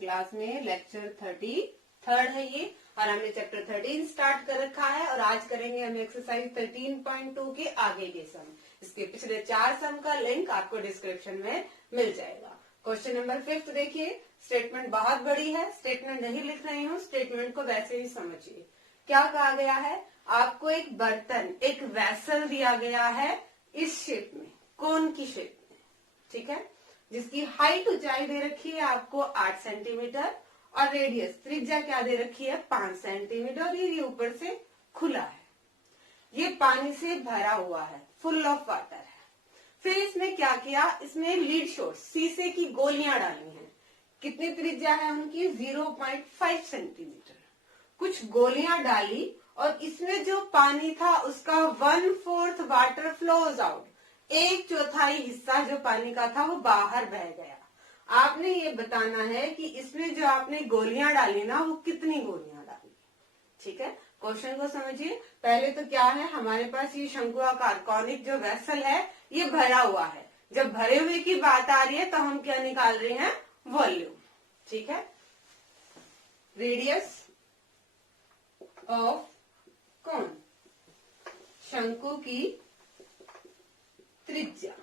Class में lecture 33 है ये, और हमने चैप्टर 13 स्टार्ट कर रखा है और आज करेंगे हम एक्सरसाइज 13.2 के आगे के सम। इसके पिछले 4 सम का लिंक आपको डिस्क्रिप्शन में मिल जाएगा। क्वेश्चन नंबर 5 देखिए। स्टेटमेंट बहुत बड़ी है, स्टेटमेंट नहीं लिख रही हूँ, स्टेटमेंट को वैसे ही समझिए। क्या कहा गया है, आपको एक बर्तन, एक वेसल दिया गया है इस शेप में, कोन की शेप में, ठीक है, जिसकी हाइट ऊंचाई दे रखी है आपको 8 सेंटीमीटर और रेडियस त्रिज्या क्या दे रखी है 5 सेंटीमीटर, और ये ऊपर से खुला है, ये पानी से भरा हुआ है, फुल ऑफ वाटर है। फिर इसमें क्या किया, इसमें लीड शॉट शीशे की गोलियां डाली हैं। कितनी त्रिज्या है उनकी 0.5 सेंटीमीटर। कुछ गोलियां डाली और इसमें जो पानी था उसका 1/4 वाटर फ्लोज आउट, 1/4 हिस्सा जो पानी का था वो बाहर बह गया। आपने ये बताना है कि इसमें जो आपने गोलियां डाली ना वो कितनी गोलियां डाली, ठीक है। क्वेश्चन को समझिए। पहले तो क्या है, हमारे पास ये शंकु आकार कॉनिक जो वेसल है ये भरा हुआ है। जब भरे हुए की बात आ रही है तो हम क्या निकाल रहे हैं, वॉल्यूम, ठीक है। रेडियस ऑफ कौन, शंकु की त्रिज्या,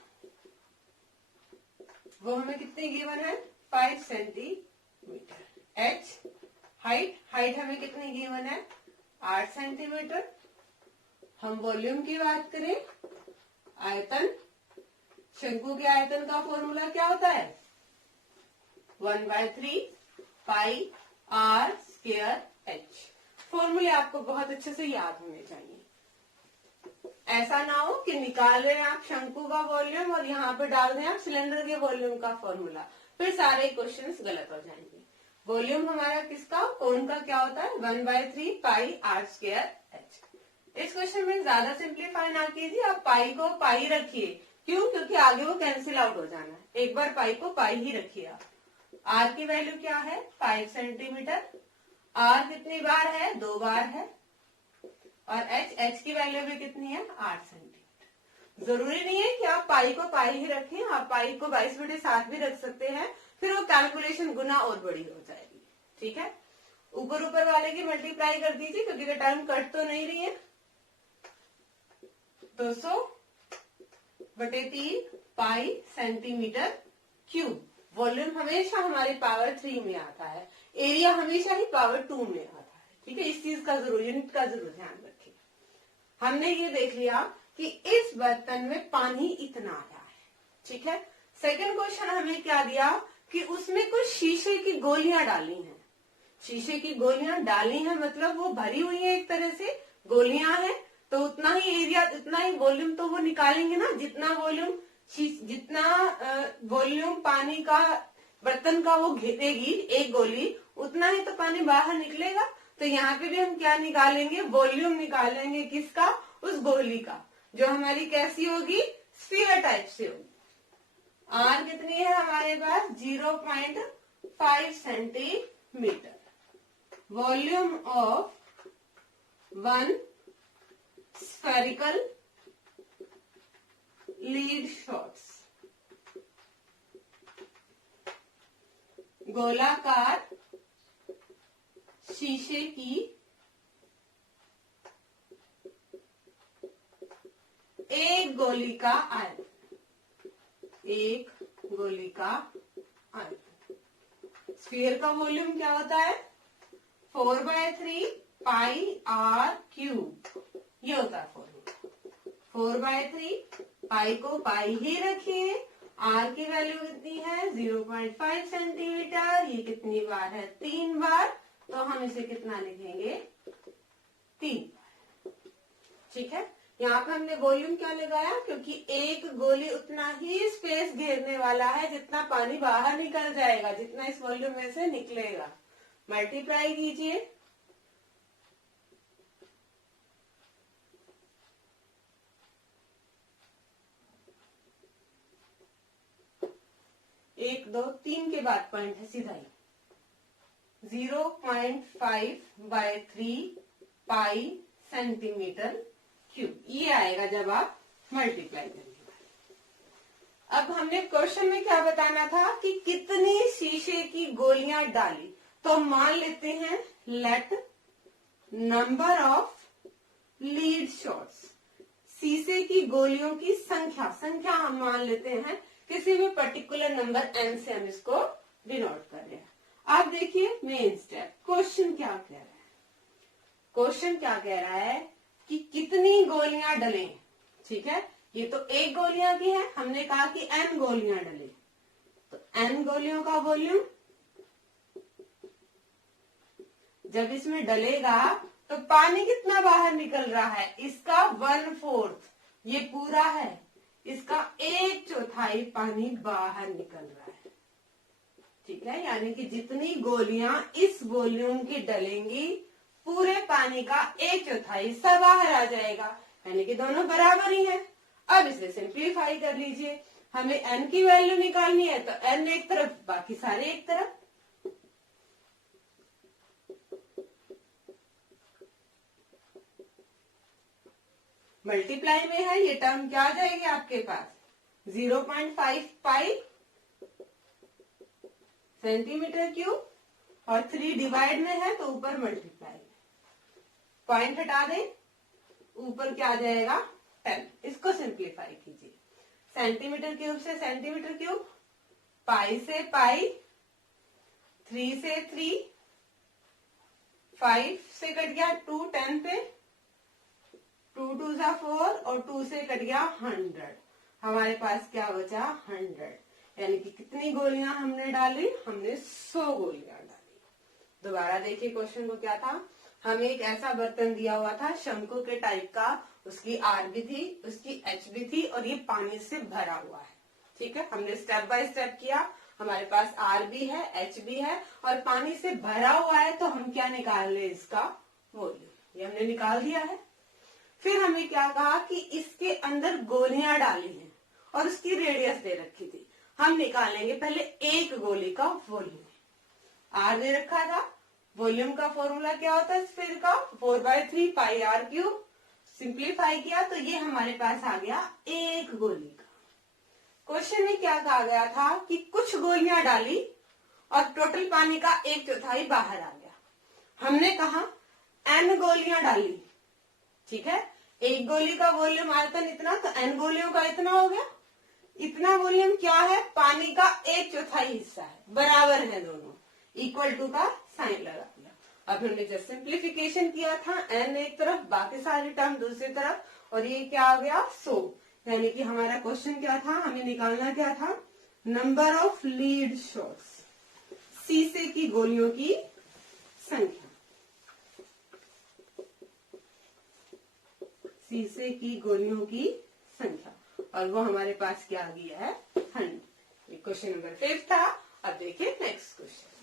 वो हमें कितनी गिवन है 5 सेंटीमीटर। एच हाइट हमें कितनी गिवन है 8 सेंटीमीटर। हम वॉल्यूम की बात करें, आयतन, शंकु के आयतन का फॉर्मूला क्या होता है 1/3 पाई आर स्क्वायर एच। फॉर्मूले आपको बहुत अच्छे से याद होने चाहिए। ऐसा ना हो कि निकाल रहे हैं आप शंकु का वॉल्यूम और यहाँ पे डाल दें आप सिलेंडर के वॉल्यूम का फॉर्मूला, फिर सारे क्वेश्चंस गलत हो जाएंगे। वॉल्यूम हमारा किसका, कोन का क्या होता है 1/3 पाई आर स्क्वायर एच। इस क्वेश्चन में ज्यादा सिंप्लीफाई ना कीजिए, आप पाई को पाई रखिए। क्यों, क्योंकि आगे वो कैंसिल आउट हो जाना है। एक बार पाई को पाई ही रखिए आप। आर की वैल्यू क्या है 5 सेंटीमीटर। आर कितनी बार है 2 बार है, और एच की वैल्यू भी कितनी है 8 सेंटीमीटर। जरूरी नहीं है कि आप पाई को पाई ही रखें, आप पाई को 22/7 भी रख सकते हैं, फिर वो कैलकुलेशन गुना और बड़ी हो जाएगी, ठीक है। ऊपर वाले की मल्टीप्लाई कर दीजिए क्योंकि टर्म कट तो नहीं रही है। 200/3 पाई सेंटीमीटर क्यूब। वॉल्यूम हमेशा हमारे पावर 3 में आता है, एरिया हमेशा ही पावर 2 में आता है, ठीक है। इस चीज का जरूर, यूनिट का जरूर ध्यान रखें। हमने ये देख लिया कि इस बर्तन में पानी इतना आया है, ठीक है। सेकंड क्वेश्चन हमें क्या दिया कि उसमें कुछ शीशे की गोलियां डाली हैं। शीशे की गोलियां डाली हैं मतलब वो भरी हुई है, एक तरह से गोलियां हैं, तो उतना ही एरिया, उतना ही वॉल्यूम तो वो निकालेंगे ना। जितना वॉल्यूम पानी का बर्तन का वो घेरेगी एक गोली, उतना ही तो पानी बाहर निकलेगा। तो यहाँ पे भी हम क्या निकालेंगे, वॉल्यूम निकालेंगे किसका, उस गोली का, जो हमारी कैसी होगी स्फीयर टाइप से होगी। आर कितनी है हमारे पास 0.5 centimetre. Volume of 1 spherical lead shots, गोलाकार शीशे की एक गोली का आयतन, एक गोली का आयतन। स्फीयर का वॉल्यूम क्या होता है 4/3 पाई आर क्यूब, ये होता है फॉर्मूला। 4/3 पाई को पाई ही रखिए। आर की वैल्यू कितनी है 0.5 सेंटीमीटर, ये कितनी बार है 3 बार, तो हम इसे कितना लिखेंगे 3 बार, ठीक है। यहाँ पे हमने वॉल्यूम क्या लगाया, क्योंकि एक गोली उतना ही स्पेस घेरने वाला है जितना पानी बाहर निकल जाएगा, जितना इस वॉल्यूम में से निकलेगा। मल्टीप्लाई कीजिए, एक 2 3 के बाद पॉइंट है सीधा ही। 0.5/3 पाई सेंटीमीटर क्यूब, ये आएगा जब आप मल्टीप्लाई करेंगे। अब हमने क्वेश्चन में क्या बताना था कि कितनी शीशे की गोलियां डाली, तो हम मान लेते हैं let number of lead shots, शीशे की गोलियों की संख्या हम मान लेते हैं किसी भी पर्टिकुलर नंबर n से हम इसको डिनोट कर रहे हैं। आप देखिए मेन स्टेप, क्वेश्चन क्या कह रहा है, क्वेश्चन क्या कह रहा है कि कितनी गोलियां डले। ठीक है, ये तो एक गोलियां की है, हमने कहा कि n गोलियां डले, तो n गोलियों का वॉल्यूम जब इसमें डलेगा तो पानी कितना बाहर निकल रहा है, इसका 1/4, ये पूरा है, इसका 1/4 पानी बाहर निकल रहा है। ठीक है, यानी कि जितनी गोलियां इस वॉल्यूम की डलेंगी पूरे पानी का 1/4 सब बाहर आ जाएगा, यानी कि दोनों बराबर ही हैं। अब इसे सिंप्लीफाई कर लीजिए, हमें n की वैल्यू निकालनी है, तो n एक तरफ बाकी सारे एक तरफ, मल्टीप्लाई में है, ये टर्म क्या आ जाएगी आपके पास 0.5 पाई सेंटीमीटर क्यूब, और 3 डिवाइड में है तो ऊपर मल्टीप्लाई, पॉइंट हटा दें, ऊपर क्या आ जाएगा 10। इसको सिंप्लीफाई कीजिए, सेंटीमीटर क्यूब से सेंटीमीटर क्यूब, पाई से पाई, 3 से 3, 5 से कट गया 2, 10 पे 2 2 जा 4 और 2 से कट गया 100, हमारे पास क्या बचा 100, यानी कि कितनी गोलियां हमने डाली, हमने 100 गोलियां डाली। दोबारा देखिए क्वेश्चन को क्या था, हमें एक ऐसा बर्तन दिया हुआ था शंकु के टाइप का, उसकी आर भी थी, उसकी एच भी थी, और ये पानी से भरा हुआ है। ठीक है, हमने स्टेप बाय स्टेप किया, हमारे पास आर भी है, एच भी है, और पानी से भरा हुआ है, तो हम क्या निकाल रहे इसका वॉल्यूम, ये हमने निकाल दिया है। फिर हमें क्या कहा कि इसके अंदर गोलियां डाली हैं और उसकी रेडियस दे रखी थी, हम निकालेंगे पहले एक गोली का वॉल्यूम। आर दे रखा था, वॉल्यूम का फॉर्मूला क्या होता है स्फीयर का 4/3 पाई आर क्यूब, सिंप्लीफाई किया तो ये हमारे पास आ गया एक गोली का। क्वेश्चन में क्या कहा गया था कि कुछ गोलियां डाली और टोटल पानी का 1/4 बाहर आ गया, हमने कहा n गोलियां डाली। ठीक है, एक गोली का वॉल्यूम आयतन इतना, तो n गोलियों का इतना हो गया, इतना वॉल्यूम क्या है, पानी का 1/4 हिस्सा है, बराबर है दोनों, इक्वल टू का साइन लगा दिया। अब हमने जब सिंप्लीफिकेशन किया था, n एक तरफ बाकी सारी टर्म दूसरी तरफ, और ये क्या आ गया 100, यानी कि हमारा क्वेश्चन क्या था, हमें निकालना क्या था, नंबर ऑफ लीड शॉट्स, शीशे की गोलियों की संख्या, शीशे की गोलियों की संख्या, और वो हमारे पास क्या आ गया है 100। क्वेश्चन नंबर 5 था। अब देखिए नेक्स्ट क्वेश्चन।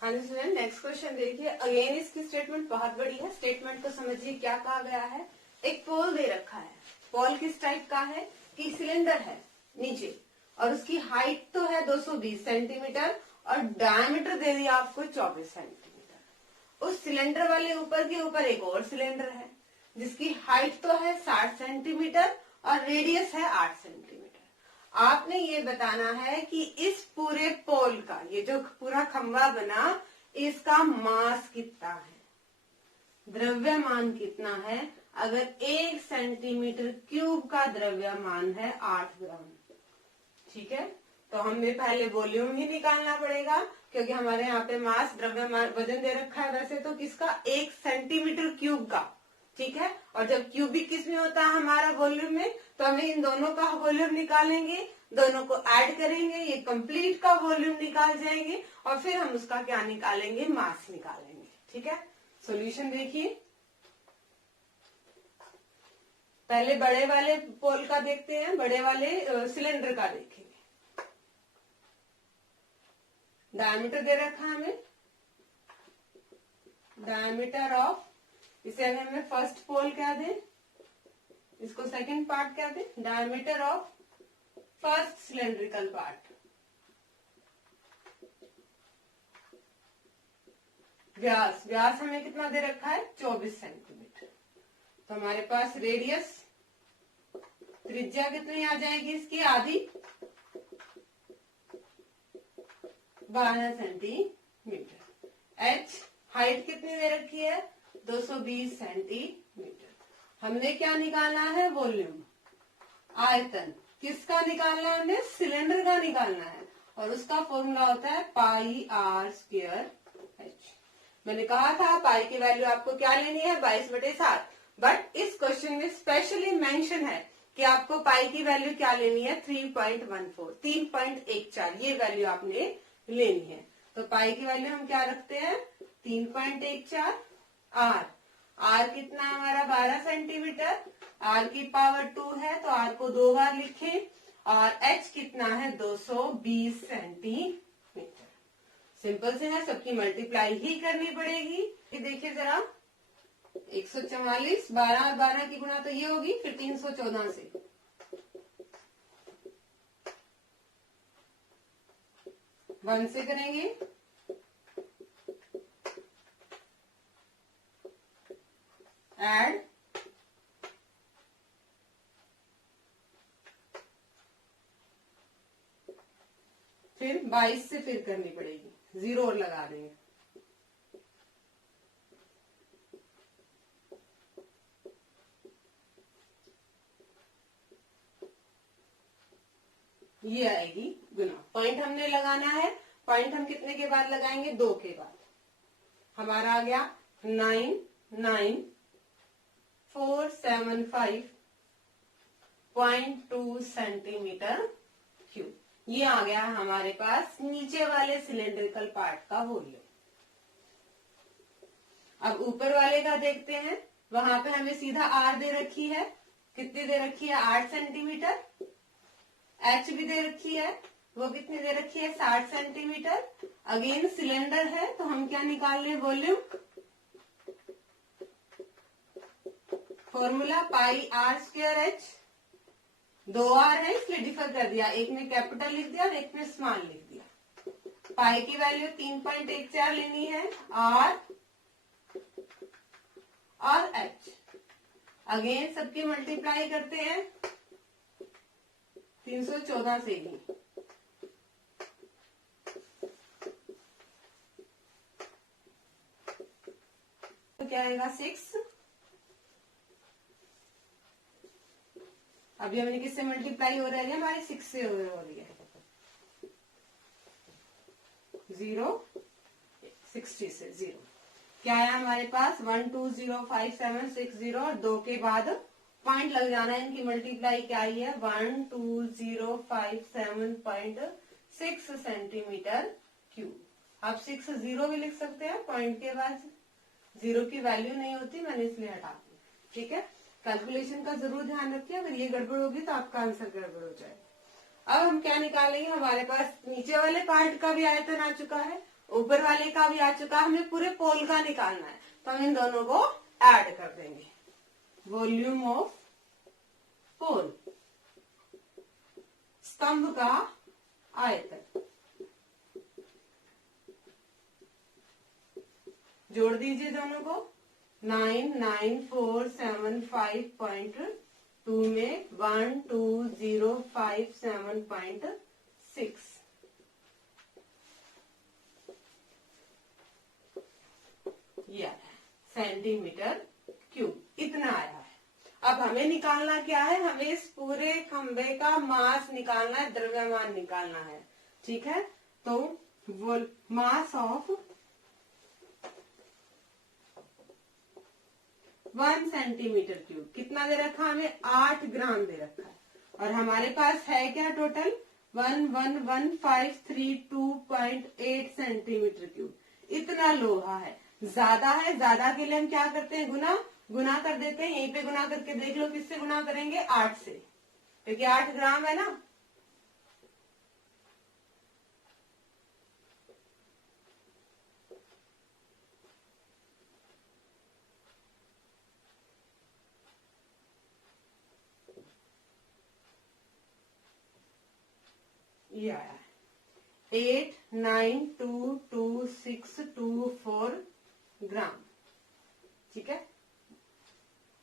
हाँ जी स्टूडेंट, नेक्स्ट क्वेश्चन देखिए, अगेन इसकी स्टेटमेंट बहुत बड़ी है, स्टेटमेंट को समझिए क्या कहा गया है। एक पोल दे रखा है, पोल किस टाइप का है कि सिलेंडर है नीचे, और उसकी हाइट तो है 220 सेंटीमीटर और डायमीटर दे दिया आपको 24 सेंटीमीटर। उस सिलेंडर वाले ऊपर के ऊपर एक और सिलेंडर है जिसकी हाइट तो है 60 सेंटीमीटर और रेडियस है 8 सेंटीमीटर। आपने ये बताना है कि इस पूरे पोल का, ये जो पूरा खंभा बना, इसका मास कितना है, द्रव्यमान कितना है। अगर 1 सेंटीमीटर क्यूब का द्रव्यमान है 8 ग्राम, ठीक है, तो हमें पहले वॉल्यूम ही निकालना पड़ेगा, क्योंकि हमारे यहाँ पे मास द्रव्यमान वजन दे रखा है वैसे तो किसका 1 सेंटीमीटर क्यूब का, ठीक है। और जब क्यूबिक किस में होता है हमारा वॉल्यूम में, तो हमें इन दोनों का वॉल्यूम निकालेंगे, दोनों को ऐड करेंगे, ये कंप्लीट का वॉल्यूम निकाल जाएंगे, और फिर हम उसका क्या निकालेंगे, मास निकालेंगे। ठीक है, सॉल्यूशन देखिए, पहले बड़े वाले पोल का देखते हैं, बड़े वाले सिलेंडर का देखेंगे। डायमीटर दे रखा है हमें, डायमीटर ऑफ, इसे अगर हमें फर्स्ट पोल क्या दें, इसको सेकंड पार्ट क्या दें, diameter of first cylindrical part. व्यास, व्यास हमें कितना दे रखा है 24 सेंटीमीटर। तो हमारे पास रेडियस, त्रिज्या कितनी आ जाएगी इसकी, आधी, 12 सेंटीमीटर। h हाइट कितनी दे रखी है? 220 सेंटीमीटर। हमने क्या निकालना है? वॉल्यूम, आयतन। किसका निकालना है? हमने सिलेंडर का निकालना है और उसका फॉर्मूला होता है पाई आर स्क्वायर h। मैंने कहा था पाई की वैल्यू आपको क्या लेनी है? 22/7। बट इस क्वेश्चन में स्पेशली मेंशन है कि आपको पाई की वैल्यू क्या लेनी है? 3.14, 3.14, ये वैल्यू आपने लेनी है। तो पाई की वैल्यू हम क्या रखते हैं? 3.14। आर कितना है हमारा? 12 सेंटीमीटर। आर की पावर 2 है तो आर को 2 बार लिखें। और एच कितना है? 220 सेंटीमीटर। सिंपल से है, सबकी मल्टीप्लाई ही करनी पड़ेगी। देखिए जरा, 144, 12 और 12 की गुणा तो ये होगी, फिर 314 से 1 से करेंगे, ऐड, फिर 22 से फिर करनी पड़ेगी, 0 और लगा देंगे। ये आएगी गुना। पॉइंट हमने लगाना है। पॉइंट हम कितने के बाद लगाएंगे? 2 के बाद। हमारा आ गया 99475.2 सेंटीमीटर क्यूब। ये आ गया हमारे पास नीचे वाले सिलेंड्रिकल पार्ट का वॉल्यूम। अब ऊपर वाले का देखते हैं। वहां पे हमें सीधा आर दे रखी है। कितनी दे रखी है? 8 सेंटीमीटर। एच भी दे रखी है, वो कितनी दे रखी है? 60 सेंटीमीटर। अगेन सिलेंडर है तो हम क्या निकाल रहे? Volume. Formula pi r square h. 2 r है इसलिए डिफर कर दिया, एक में कैपिटल लिख दिया और एक में स्मॉल लिख दिया। पाई की वैल्यू 3.14 लेनी है, आर और एच। अगेन सबकी मल्टीप्लाई करते हैं 314 से ही। तो क्या आएगा? 6। अभी हमने किससे मल्टीप्लाई हो रही है? हमारी 6 से हो रही है। 0, 60 से 0। क्या है हमारे पास? 1205760 और 2 के बाद पॉइंट लग जाना है। इनकी मल्टीप्लाई क्या आई है? 12057.6 सेंटीमीटर क्यूब। आप 6 0 भी लिख सकते हैं, पॉइंट के बाद 0 की वैल्यू नहीं होती, मैंने इसलिए हटा दी। ठीक है, कैलकुलेशन का जरूर ध्यान रखिए, अगर ये गड़बड़ होगी तो आपका आंसर गड़बड़ हो जाएगा। अब हम क्या निकालेंगे? हमारे पास नीचे वाले पार्ट का भी आयतन आ चुका है, ऊपर वाले का भी आ चुका है, हमें पूरे पोल का निकालना है, तो हम इन दोनों को ऐड कर देंगे। वॉल्यूम ऑफ पोल, स्तंभ का आयतन। जोड़ दीजिए दोनों को। 99475.2 में 12057.6 सेंटीमीटर क्यूब, इतना आया है। अब हमें निकालना क्या है? हमें इस पूरे खंबे का मास निकालना है, द्रव्यमान निकालना है। ठीक है, तो वो मास ऑफ 1 सेंटीमीटर क्यूब कितना दे रखा? हमें 8 ग्राम दे रखा है। और हमारे पास है क्या टोटल? 111,532.8 centimetre cube. इतना लोहा है। ज्यादा है, ज्यादा के लिए हम क्या करते हैं? गुना कर देते हैं। यहीं पे गुना करके देख लो, किससे गुना करेंगे? 8 से, क्योंकि 8 ग्राम है ना। ये आया 8922624 ग्राम। ठीक है,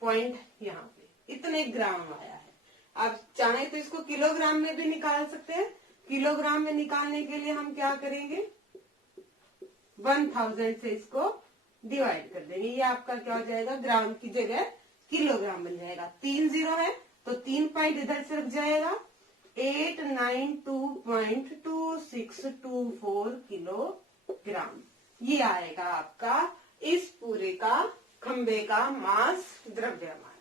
पॉइंट यहाँ पे इतने ग्राम आया है। आप चाहे तो इसको किलोग्राम में भी निकाल सकते हैं। किलोग्राम में निकालने के लिए हम क्या करेंगे? 1000 से इसको डिवाइड कर देंगे। ये आपका क्या हो जाएगा, ग्राम की जगह किलोग्राम बन जाएगा। 3 जीरो है तो 3 पॉइंट इधर से रख जाएगा। 892.2624 किलोग्राम ये आएगा आपका इस पूरे का खंबे का मास द्रव्यमान।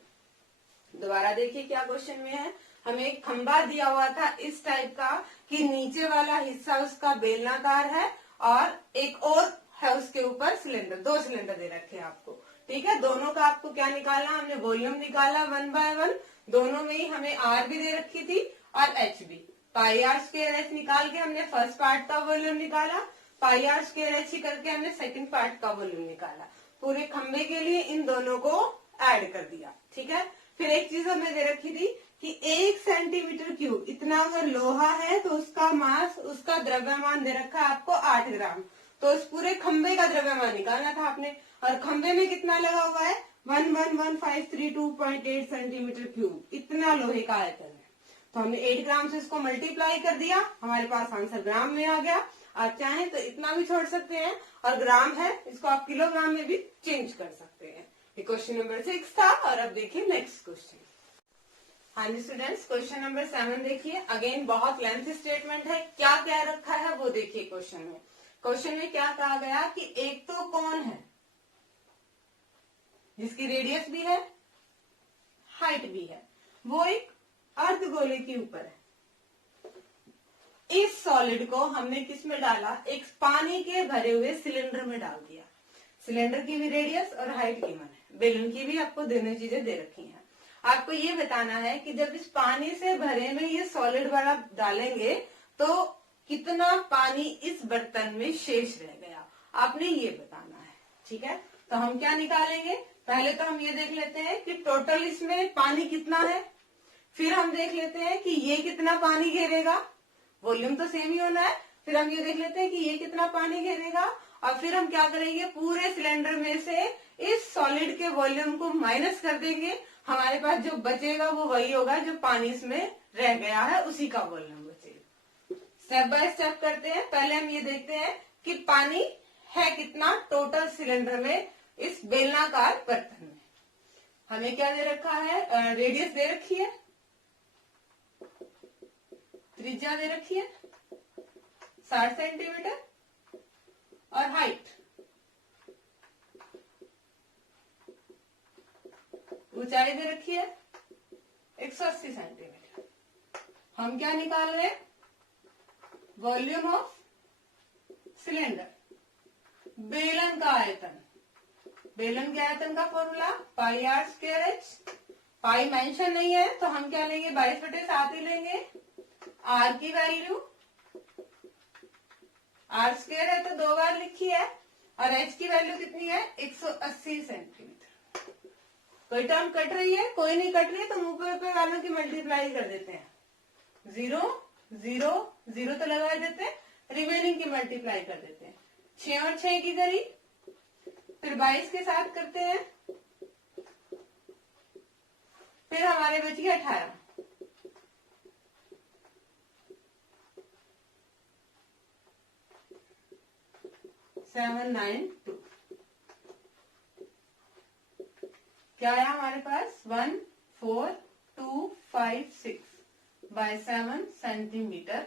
दोबारा देखिए क्या क्वेश्चन में है। हमें एक खंबा दिया हुआ था इस टाइप का कि नीचे वाला हिस्सा उसका बेलनाकार है और एक और है उसके ऊपर सिलेंडर, 2 सिलेंडर दे रखे हैं आपको। ठीक है, दोनों का आपको क्या निकालना, हमने वॉल्यूम निकाला 1/1। दोनों में ही हमें आर भी दे रखी थी और एच भी। पाई आर स्क्वायर एच निकाल के हमने फर्स्ट पार्ट का वॉल्यूम निकाला, पाई आर स्क्वायर एच ही करके हमने सेकंड पार्ट का वॉल्यूम निकाला। पूरे खंबे के लिए इन दोनों को ऐड कर दिया। ठीक है, फिर एक चीज हमें दे रखी थी कि 1 सेंटीमीटर क्यूब इतना अगर लोहा है तो उसका मास, उसका द्रव्यमान दे रखा है आपको 8 ग्राम। तो इस पूरे खंबे का द्रव्यमान निकालना था आपने, और खंबे में कितना लगा हुआ है, 111532.8 सेंटीमीटर क्यूब इतना लोहे का आयतन है। तो हमने 8 ग्राम से इसको मल्टीप्लाई कर दिया, हमारे पास आंसर ग्राम में आ गया। आप चाहें तो इतना भी छोड़ सकते हैं, और ग्राम है इसको आप किलोग्राम में भी चेंज कर सकते हैं। ये क्वेश्चन नंबर 6 था। और अब देखिए नेक्स्ट क्वेश्चन। हाँ जी स्टूडेंट्स, क्वेश्चन नंबर 7 देखिए। अगेन बहुत लेंथी स्टेटमेंट है, क्या क्या रखा है वो देखिए। क्वेश्चन में क्या कहा गया कि एक तो कौन है जिसकी रेडियस भी है, हाइट भी है, वो एक अर्धगोले के ऊपर है। इस सॉलिड को हमने किस में डाला, एक पानी के भरे हुए सिलेंडर में डाल दिया। सिलेंडर की भी रेडियस और हाइट गिवन है, बेलून की भी आपको दोनों चीजें दे रखी हैं। आपको ये बताना है कि जब इस पानी से भरे में ये सॉलिड वाला डालेंगे तो कितना पानी इस बर्तन में शेष रह गया, आपने ये बताना है। ठीक है, तो हम क्या निकालेंगे, पहले तो हम ये देख लेते हैं कि टोटल इसमें पानी कितना है। फिर हम देख लेते हैं कि ये कितना पानी घेरेगा, वॉल्यूम तो सेम ही होना है। फिर हम ये देख लेते हैं कि ये कितना पानी घेरेगा, और फिर हम क्या करेंगे, पूरे सिलेंडर में से इस सॉलिड के वॉल्यूम को माइनस कर देंगे। हमारे पास जो बचेगा वो वही होगा जो पानी इसमें रह गया है, उसी का वॉल्यूम बचेगा। स्टेप बाय स्टेप करते हैं। पहले हम ये देखते हैं कि पानी है कितना टोटल सिलेंडर में, इस बेलनाकार बर्तन में। हमें क्या दे रखा है, रेडियस दे रखी है, त्रिज्या दे रखी है 60 सेंटीमीटर, और हाइट ऊंचाई दे रखी है 180 सेंटीमीटर। हम क्या निकाल रहे हैं, वॉल्यूम ऑफ सिलेंडर, बेलन का आयतन। बेलन के आयतन का formula pi r square h. Pi mention नहीं है तो हम क्या लेंगे, 22/7 ही लेंगे। आर की वैल्यू, आर स्क्वायर है तो 2 बार लिखी है, और एच की वैल्यू कितनी है 180 सेंटीमीटर। कोई टर्म कट रही है, कोई नहीं कट रही है तो मुंह पे वालों की मल्टीप्लाई कर देते हैं। 0 0 0 तो लगा देते हैं, रिमेनिंग की मल्टीप्लाई कर देते हैं। 6 और 6 की करी, फिर 22 के साथ करते हैं, फिर हमारे बच गया 18। 792 क्या आया हमारे पास, 14256 बाय 7 सेंटीमीटर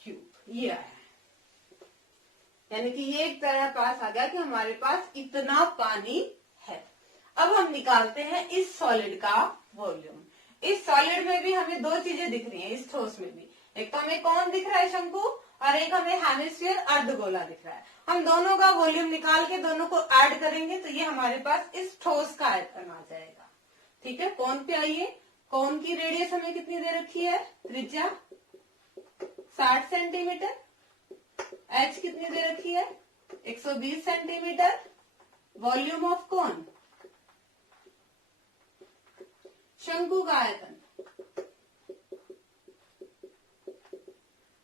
क्यूब ये आया। यानी कि ये एक तरह पास आ गया कि हमारे पास इतना पानी है। अब हम निकालते हैं इस सॉलिड का वॉल्यूम। इस सॉलिड में भी हमें 2 चीजें दिख रही हैं, इस ठोस में भी। एक तो हमें कौन दिख रहा है, शंकु, और एक हमें हेमिस्फीयर अर्धगोला दिख रहा है। हम दोनों का वॉल्यूम निकाल के दोनों को ऐड करेंगे तो ये हमारे पास इस ठोस का आयतन आ जाएगा। ठीक है, कौन पे आइए, कौन की रेडियस हमें कितनी दे रखी है, त्रिज्या 60 सेंटीमीटर, एच कितनी दे रखी है 120 सेंटीमीटर, वॉल्यूम ऑफ कौन, शंकु का आयतन।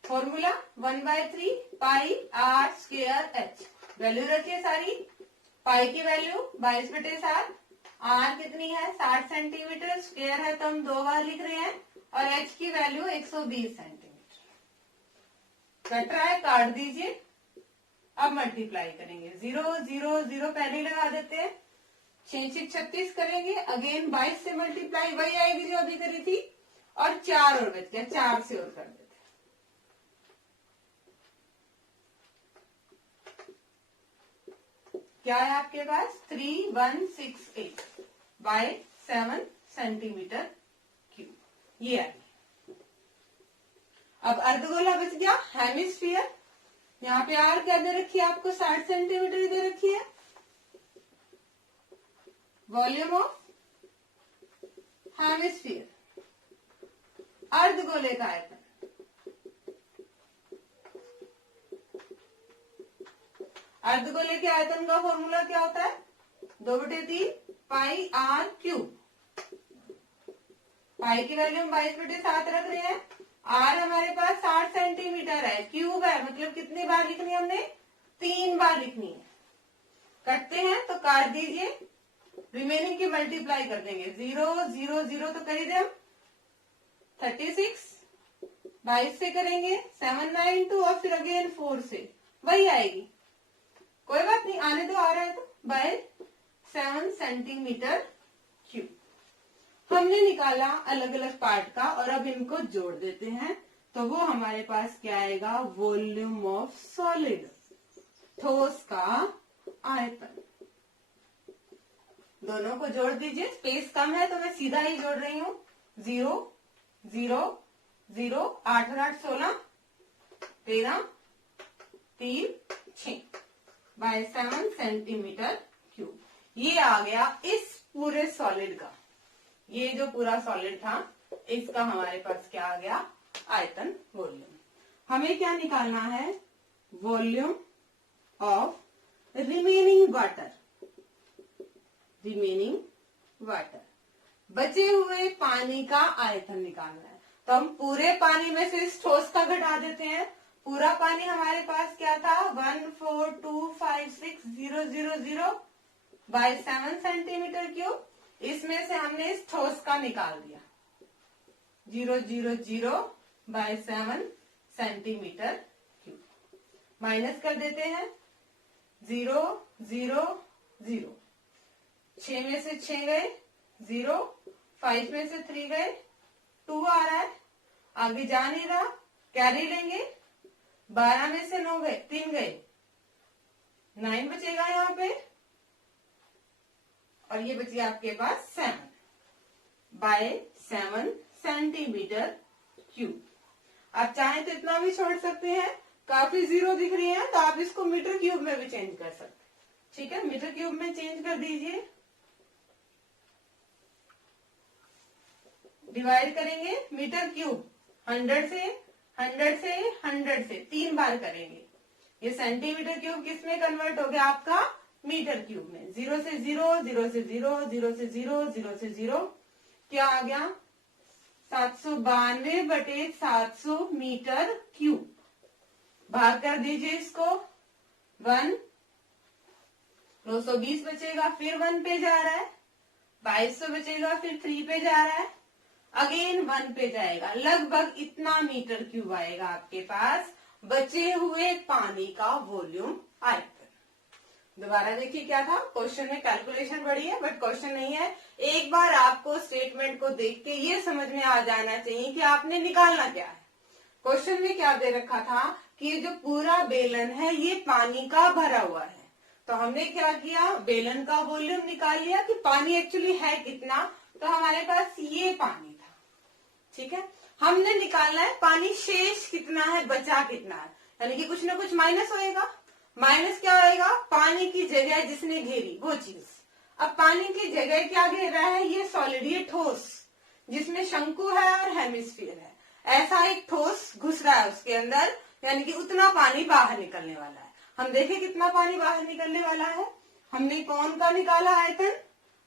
Formula 1/3 pi r square h. Value रखिए सारी, पाई की वैल्यू 22/7, आर कितनी है 60 सेंटीमीटर, स्क्वायर है तो हम 2 बार लिख रहे हैं, और एच की वैल्यू 120 सेंटीमीटर। कट रहा है, काट दीजिए। अब मल्टीप्लाई करेंगे। 0 0 0 पहले लगा देते हैं, 6 6 36 करेंगे, अगेन 22 से मल्टीप्लाई वही आएगी जो अभी करी थी, और 4 और बच गया, 4 से और कर देते हैं। क्या है आपके पास 3168 बाय 7 सेंटीमीटर क्यूब, ये है। अब अर्धगोला बच गया, हेमिस्फीयर। यहाँ पे आर क्या दे रखी है आपको, 60 सेंटीमीटर दे रखी है। वॉल्यूम ऑफ हेमिस्फीयर, अर्धगोले का आयतन। अर्धगोले के आयतन का फॉर्मूला क्या होता है, 2/3 पाई आर क्यूब। पाई की वैल्यू हम 22/7 रख रहे हैं। आर हमारे पास 60 सेंटीमीटर है, क्यूब है, मतलब कितनी बार लिखनी है हमने, 3 बार लिखनी है। करते हैं तो काट दीजिए, रिमेनिंग की मल्टीप्लाई कर देंगे। 0 0 0 तो कर ही दे हम, 36 22 से करेंगे, 792 और फिर अगेन 4 से वही आएगी, कोई बात नहीं, आने दो, आ रहा है तो, बाय 7 सेंटीमीटर क्यूब। हमने निकाला अलग अलग पार्ट का, और अब इनको जोड़ देते हैं, तो वो हमारे पास क्या आएगा, वॉल्यूम ऑफ सॉलिड, ठोस का आयतन। दोनों को जोड़ दीजिए, स्पेस कम है तो मैं सीधा ही जोड़ रही हूँ। 0 0 0 8 और 8 16 13 3 6 बाय 7 सेंटीमीटर क्यूब। ये आ गया इस पूरे सॉलिड का, ये जो पूरा सॉलिड था इसका हमारे पास क्या आ गया, आयतन, वॉल्यूम। हमें क्या निकालना है, volume of remaining water, remaining water, बचे हुए पानी का आयतन निकालना है। तो हम पूरे पानी में से इस ठोस का घटा देते हैं। पूरा पानी हमारे पास क्या था, 1425600 बाय 7 सेंटीमीटर क्यूब। इसमें से हमने इस ठोस का निकाल दिया, 000 बाय 7 सेंटीमीटर क्यूब। माइनस कर देते हैं, 0 0 0, 6 में से 6 गए, 0, 5 में से 3 गए, 2 आ रहा है, आगे जा नहीं रहा, कैरी लेंगे, 12 में से 9 गए, 3 गए, 9 बचेगा यहाँ पे, और ये बची आपके पास 7 बाय 7 सेंटीमीटर क्यूब। आप चाहें तो इतना भी छोड़ सकते हैं, काफी जीरो दिख रही है तो आप इसको मीटर क्यूब में भी चेंज कर सकते हैं। ठीक है, मीटर क्यूब में चेंज कर दीजिए, डिवाइड करेंगे मीटर क्यूब 100 से 100 से 100 से 3 बार करेंगे। ये सेंटीमीटर क्यूब किस में कन्वर्ट हो गया आपका, मीटर क्यूब में। 0 से 0 0 से 0 0 से 0 0 से 0, क्या आ गया, 792/700 मीटर क्यूब। भाग कर दीजिए इसको, 1 920 बचेगा, फिर 1 पे जा रहा है, 2200 बचेगा, फिर 3 पे जा रहा है, अगेन 1 पे जाएगा, लगभग इतना मीटर क्यूब आएगा आपके पास बचे हुए पानी का वॉल्यूम आयतन। दोबारा देखिए क्या था, क्वेश्चन में कैलकुलेशन बड़ी है बट क्वेश्चन नहीं है। एक बार आपको स्टेटमेंट को देख के ये समझ में आ जाना चाहिए कि आपने निकालना क्या है। क्वेश्चन में क्या दे रखा था कि ये जो पूरा बेलन है ये पानी का भरा हुआ है, तो हमने क्या किया, बेलन का वॉल्यूम निकाल लिया कि पानी एक्चुअली है कितना, तो हमारे पास ये पानी था। ठीक है, हमने निकालना है पानी शेष कितना है, बचा कितना है, यानी कि कुछ ना कुछ माइनस होएगा। माइनस क्या होएगा, पानी की जगह जिसने घेरी वो चीज। अब पानी की जगह क्या घेर रहा है, ये सॉलिड, ये ठोस जिसमें शंकु है और हेमिस्फीयर है, ऐसा एक ठोस घुस रहा है उसके अंदर, यानी कि उतना पानी बाहर निकलने वाला है। हम देखें कितना पानी बाहर निकलने वाला है। हमने कौन का निकाला आयतन,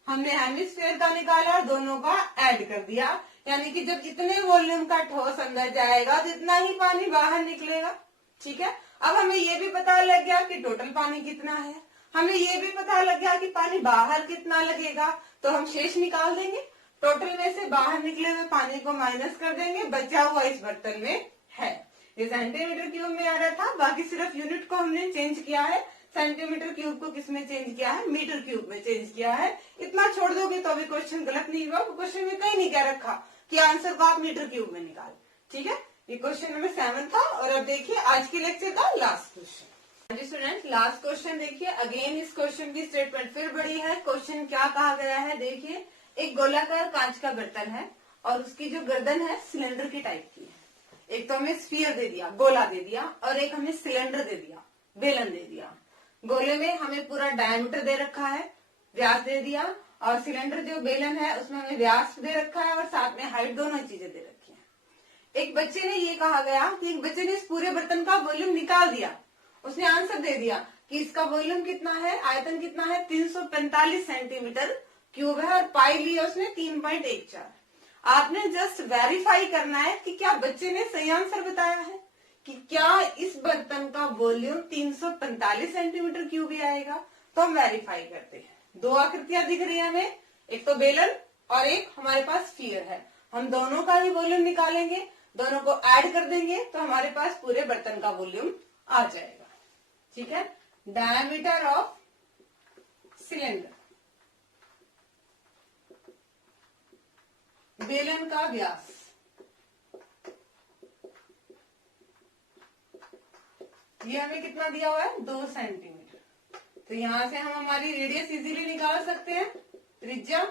हमने हेमिस्फीयर का निकाला और दोनों का ऐड कर दिया, यानी कि जब इतने वॉल्यूम का ठोस अंदर जाएगा तो इतना ही पानी बाहर निकलेगा। ठीक है, अब हमें ये भी पता लग गया कि टोटल पानी कितना है, हमें ये भी पता लग गया कि पानी बाहर कितना लगेगा, तो हम शेष निकाल देंगे। टोटल में से बाहर निकले हुए पानी को माइनस कर देंगे, बचा हुआ इस बर्तन में है। ये सेंटीमीटर क्यूब में आ रहा था, बाकी सिर्फ यूनिट को हमने चेंज किया है। सेंटीमीटर क्यूब को किस में चेंज किया है? मीटर क्यूब में चेंज किया है। इतना छोड़ दोगे तो अभी क्वेश्चन गलत नहीं हुआ। क्वेश्चन में कहीं नहीं क्या रखा कि आंसर को आप मीटर क्यूब में निकाल। ठीक है, ये क्वेश्चन नंबर 7 था। और अब देखिए आज के लेक्चर का लास्ट क्वेश्चन। जी स्टूडेंट, लास्ट क्वेश्चन देखिए। अगेन इस क्वेश्चन की स्टेटमेंट फिर बड़ी है। क्वेश्चन क्या कहा गया है देखिए, एक गोलाकार कांच का बर्तन है और उसकी जो गर्दन है सिलेंडर की टाइप की है। एक तो हमें स्फीयर दे दिया, गोला दे दिया, और एक हमें सिलेंडर दे दिया, बेलन दे दिया। गोले में हमें पूरा डायमीटर दे रखा है, व्यास दे दिया, और सिलेंडर जो बेलन है उसमें हमें व्यास दे रखा है और साथ में हाइट, दोनों चीजें दे रखी है। एक बच्चे ने ये कहा गया कि एक बच्चे ने इस पूरे बर्तन का वॉल्यूम निकाल दिया। उसने आंसर दे दिया कि इसका वॉल्यूम कितना है, आयतन कितना है, 345 सेंटीमीटर क्यूब है, और पाई लिया उसने 3.14। आपने जस्ट वेरीफाई करना है कि क्या बच्चे ने सही आंसर बताया है, कि क्या इस बर्तन का वॉल्यूम 345 सेंटीमीटर क्यूब ही आएगा। तो हम वेरीफाई करते हैं। दो आकृतियां दिख रही है हमें, एक तो बेलन और एक हमारे पास स्फीयर है। हम दोनों का ही वॉल्यूम निकालेंगे, दोनों को ऐड कर देंगे तो हमारे पास पूरे बर्तन का वॉल्यूम आ जाएगा। ठीक है, डायमीटर ऑफ सिलेंडर, बेलन का व्यास, ये हमें कितना दिया हुआ है, 2 सेंटीमीटर। तो यहां से हम हमारी रेडियस इजीली निकाल सकते हैं। त्रिज्या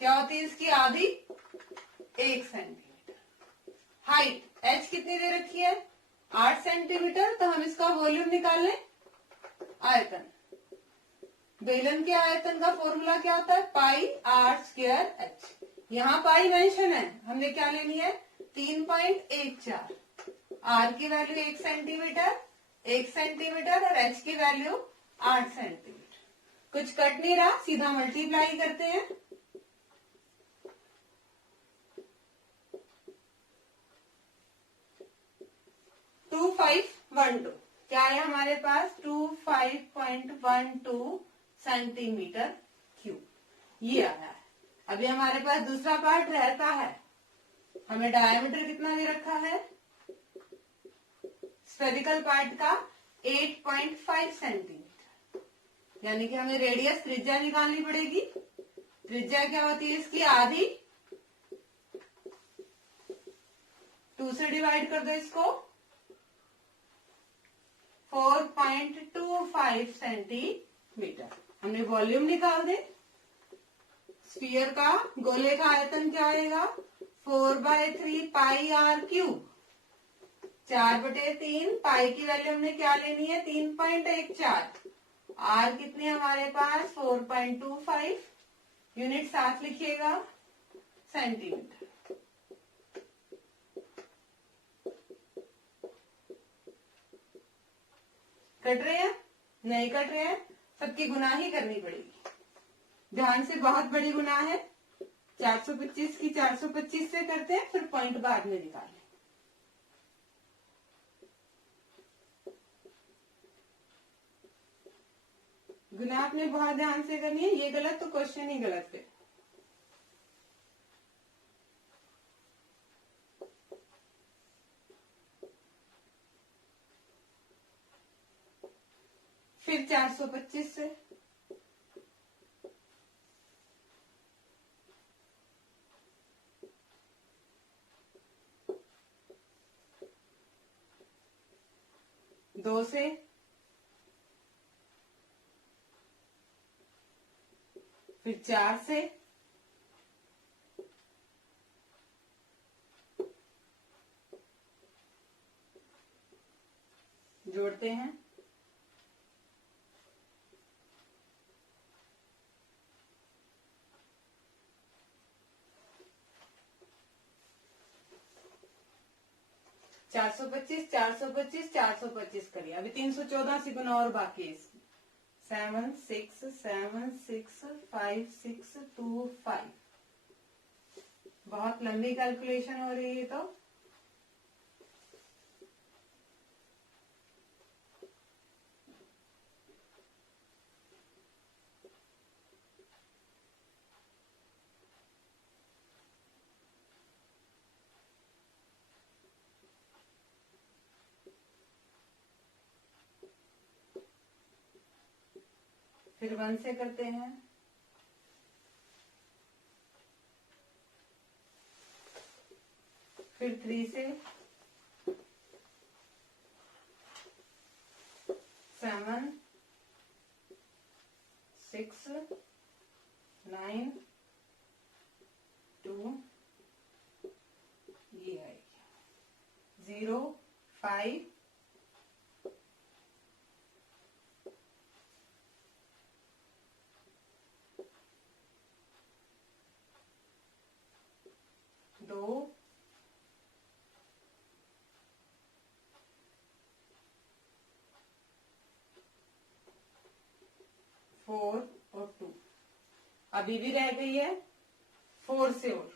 क्या होती है इसकी, आधी, 1 सेंटीमीटर। हाइट h कितनी दे रखी है, 8 सेंटीमीटर। तो हम इसका वॉल्यूम निकाल लें, आयतन। बेलन के आयतन का फॉर्मूला क्या होता है, पाई आर स्क्वायर एच। यहाँ पाई मेंशन है, हमने क्या लेनी है, 3.14। आर की वैल्यू 1 सेंटीमीटर, 1 सेंटीमीटर, और एच की वैल्यू 8 सेंटीमीटर। कुछ कट नहीं रहा, सीधा मल्टीप्लाई करते हैं। टू 512 क्या है हमारे पास, 25.12 सेंटीमीटर क्यूब, ये आया है। अभी हमारे पास दूसरा पार्ट रहता है। हमें डायमीटर कितना दे रखा है स्फेरिकल पार्ट का, 8.5 सेंटीमीटर। यानी कि हमें रेडियस, त्रिज्या निकालनी पड़ेगी। त्रिज्या क्या होती है इसकी, आधी। 2 से डिवाइड कर दो इसको, 4.25 सेंटीमीटर। हमने वॉल्यूम निकाल दे। स्फीयर का, गोले का आयतन क्या आएगा, 4/3 पाई आर क्यूब, 4/3। पाई की वैल्यू हमने क्या लेनी है, 3.14। आर कितनी है हमारे पास, 4.25। यूनिट साथ लिखिएगा, सेंटीमीटर। कट रहे हैं, नहीं कट रहे हैं, सबकी गुना ही करनी पड़ेगी। ध्यान से, बहुत बड़ी गुना है। 425 की 425 से करते हैं, फिर पॉइंट बाद में निकालें। गुना आपने बहुत ध्यान से करनी है, ये गलत तो क्वेश्चन ही गलत है। फिर 425 से, दो से, फिर 4 से, जोड़ते हैं, चार सौ पच्चीस, 425, 425 करिए। अभी 314 से गुना और बाकी है इसमें। 7 6 7 6 5 6 2 5। बहुत लंबी कैलकुलेशन हो रही है। तो फिर 1 से करते हैं, फिर 3 से, 7, 6, 9, 2, ये आएगी 0, 5, 2, 4 और 2। अभी भी रह गई है 4 से, और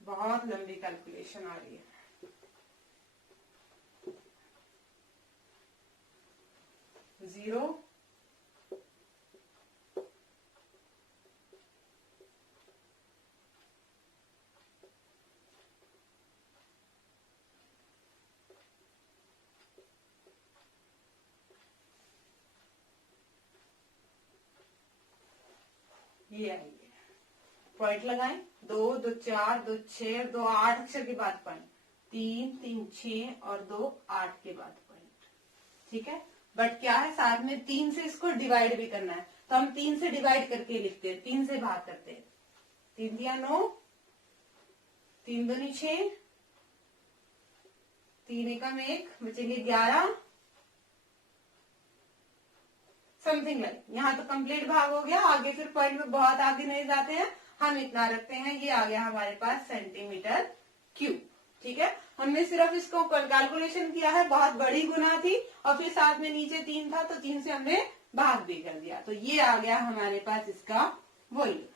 बहुत लंबी कैलकुलेशन आ रही है। जीरो, ये आएंगे, पॉइंट लगाएं, 2, 2, 4, 2, 6, 2, 8 अक्षर के बाद पॉइंट, 3, 3, 6 और 2, 8 के बाद पॉइंट। ठीक है, बट क्या है, साथ में 3 से इसको डिवाइड भी करना है, तो हम 3 से डिवाइड करके लिखते हैं, 3 से भाग करते हैं। 3 दिया 9, 3 दूनी 6, 3 एकम 1, बचेंगे 11, समथिंग लाइक। यहाँ तो कंप्लीट भाग हो गया, आगे फिर पॉइंट में बहुत आगे नहीं जाते हैं, हम इतना रखते हैं, ये आ गया हमारे पास सेंटीमीटर क्यूब। ठीक है, हमने सिर्फ इसको कैलकुलेशन किया है, बहुत बड़ी गुना थी और फिर साथ में नीचे 3 था, तो 3 से हमने भाग भी कर दिया, तो ये आ गया हमारे पास इसका वॉल्यूम।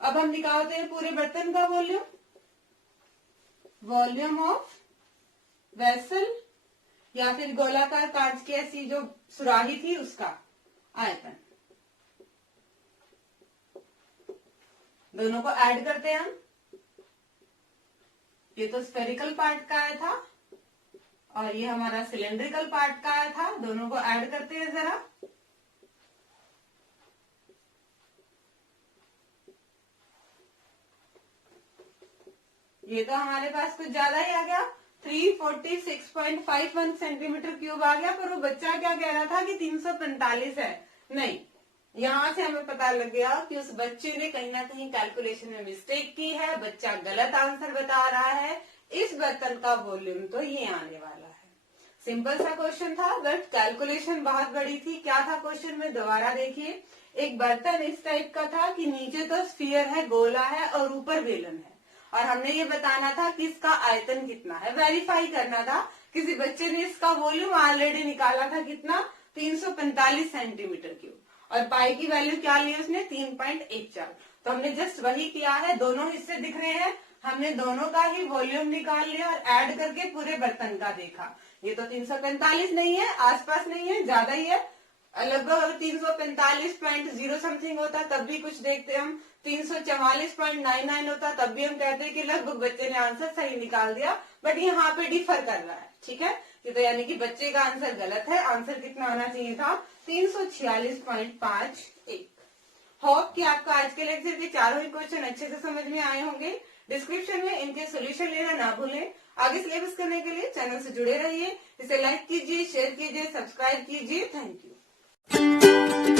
अब हम निकालते हैं पूरे बर्तन का वॉल्यूम। वॉल्यूम ऑफ वेसल या फिर गोलाकार कांच की ऐसी जो सुराही थी उसका आयतन, दोनों को ऐड करते हैं हम। ये तो स्फेरिकल पार्ट का आया था और ये हमारा सिलेंड्रिकल पार्ट का आया था, दोनों को ऐड करते हैं जरा। ये तो हमारे पास कुछ ज्यादा ही आ गया, 346.51 सेंटीमीटर क्यूब आ गया, पर वो बच्चा क्या कह रहा था कि 345 है। नहीं, यहाँ से हमें पता लग गया कि उस बच्चे ने कहीं ना कहीं कैलकुलेशन में मिस्टेक की है, बच्चा गलत आंसर बता रहा है। इस बर्तन का वॉल्यूम तो ये आने वाला है। सिंपल सा क्वेश्चन था, बट कैलकुलेशन बहुत बड़ी थी। क्या था क्वेश्चन में, दोबारा देखिए। एक बर्तन इस टाइप का था कि नीचे तो स्फीयर है, गोला है और ऊपर बेलन है, और हमने ये बताना था कि इसका आयतन कितना है, वेरीफाई करना था। किसी बच्चे ने इसका वॉल्यूम ऑलरेडी निकाला था, कितना, 345 सेंटीमीटर क्यूब, और पाई की वैल्यू क्या ली उसने, 3.14। तो हमने जस्ट वही किया है, दोनों हिस्से दिख रहे हैं, हमने दोनों का ही वॉल्यूम निकाल लिया और ऐड करके पूरे बर्तन का देखा। ये तो 345 नहीं है, आसपास नहीं है, ज्यादा ही है, लगभग अगर 345.0 समथिंग होता तब भी कुछ देखते हम, 344.99 होता तब भी हम कहते कि लगभग बच्चे ने आंसर सही निकाल दिया, बट यहाँ पे डिफर कर रहा है। ठीक है, ये तो यानी कि बच्चे का आंसर गलत है। आंसर कितना आना चाहिए था, 346.51। होप कि आपको आज के लेक्चर के चारों ही क्वेश्चन अच्छे से समझ में आए होंगे। डिस्क्रिप्शन में इनके सोल्यूशन लेना ना भूलें। आगे सिलेबस करने के लिए चैनल से जुड़े रहिए, इसे लाइक कीजिए, शेयर कीजिए, सब्सक्राइब कीजिए। Thank you.